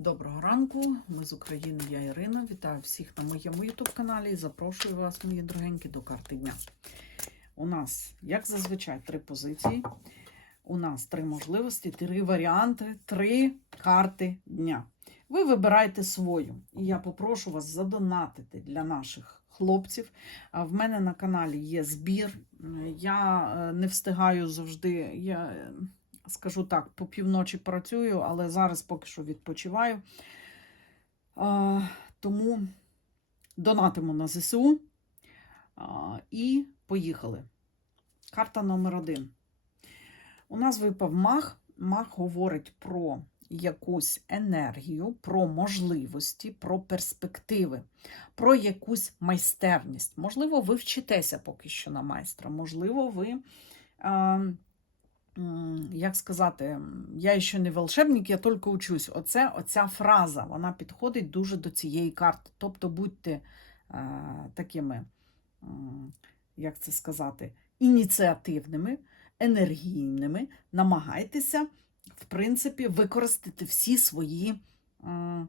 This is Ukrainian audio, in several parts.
Доброго ранку, ми з України, я Ірина. Вітаю всіх на моєму YouTube каналі і запрошую вас, мої дорогенькі, до карти дня. У нас, як зазвичай, три позиції. У нас три можливості, три варіанти, три карти дня. Ви вибираєте свою. І я попрошу вас задонатити для наших хлопців. В мене на каналі є збір. Я е, не встигаю завжди. Я е, скажу так, по півночі працюю, але зараз поки що відпочиваю. А, тому донатимо на ЗСУ а, і поїхали. Карта номер один. У нас випав мах. Мах говорить про якусь енергію, про можливості, про перспективи, про якусь майстерність. Можливо, ви вчитеся поки що на майстра, можливо, ви. А, м, як сказати, я ще не волшебник, я тільки учусь. Оце, оця фраза вона підходить дуже до цієї карти. Тобто будьте е, такими, м, як це сказати, ініціативними, енергійними, намагайтеся, в принципі, використати всі свої м,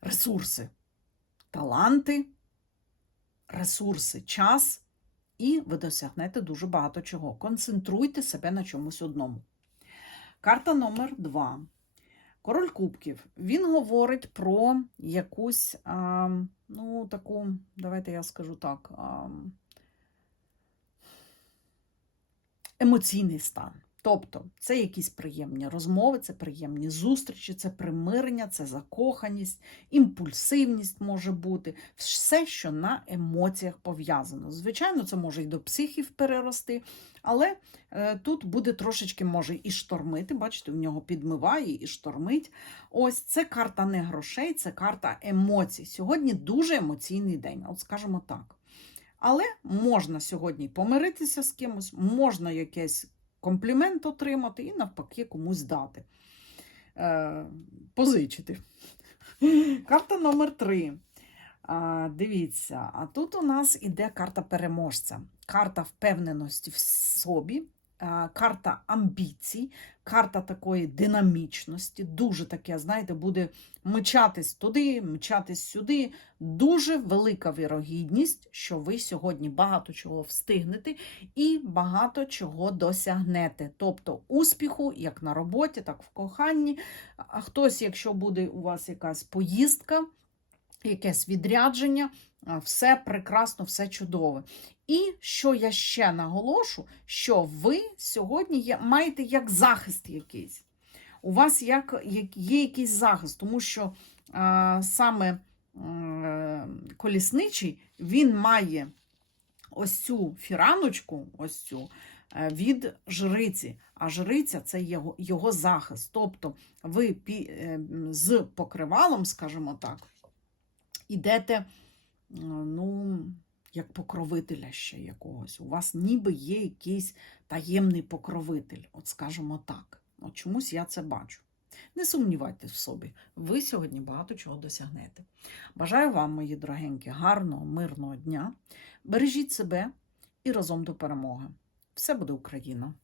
ресурси, таланти, ресурси, час і ви досягнете дуже багато чого. Концентруйте себе на чомусь одному. Карта номер два. Король Кубків. Він говорить про якусь, а, ну, таку, давайте я скажу так, а, емоційний стан. Тобто, це якісь приємні розмови, це приємні зустрічі, це примирення, це закоханість, імпульсивність може бути, все, що на емоціях пов'язано. Звичайно, це може і до психів перерости, але е, тут буде трошечки може і штормити. Бачите, в нього підмиває і штормить. Ось це карта не грошей, це карта емоцій. Сьогодні дуже емоційний день, от скажімо так. Але можна сьогодні помиритися з кимось, можна якесь комплімент отримати і навпаки комусь дати. Е, позичити. Карта номер три. А, дивіться, а тут у нас іде карта переможця, карта впевненості в собі, карта амбіцій, карта такої динамічності. Дуже таке, знаєте, буде мчатись туди, мчатись сюди. Дуже велика вірогідність, що ви сьогодні багато чого встигнете і багато чого досягнете. Тобто успіху як на роботі, так в коханні. А хтось, якщо буде у вас якась поїздка, якесь відрядження, все прекрасно, все чудове. І що я ще наголошу, що ви сьогодні маєте як захист якийсь. У вас як, є якийсь захист, тому що а, саме е, колісничий він має ось цю фіраночку, ось цю, е, від жриці. А жриця це його, його захист. Тобто ви е, з покривалом, скажімо так, ідете, е, ну, як покровителя ще якогось. У вас ніби є якийсь таємний покровитель, от скажімо так. От чомусь я це бачу. Не сумнівайтесь в собі, ви сьогодні багато чого досягнете. Бажаю вам, мої дорогенькі, гарного, мирного дня. Бережіть себе і разом до перемоги. Все буде Україна!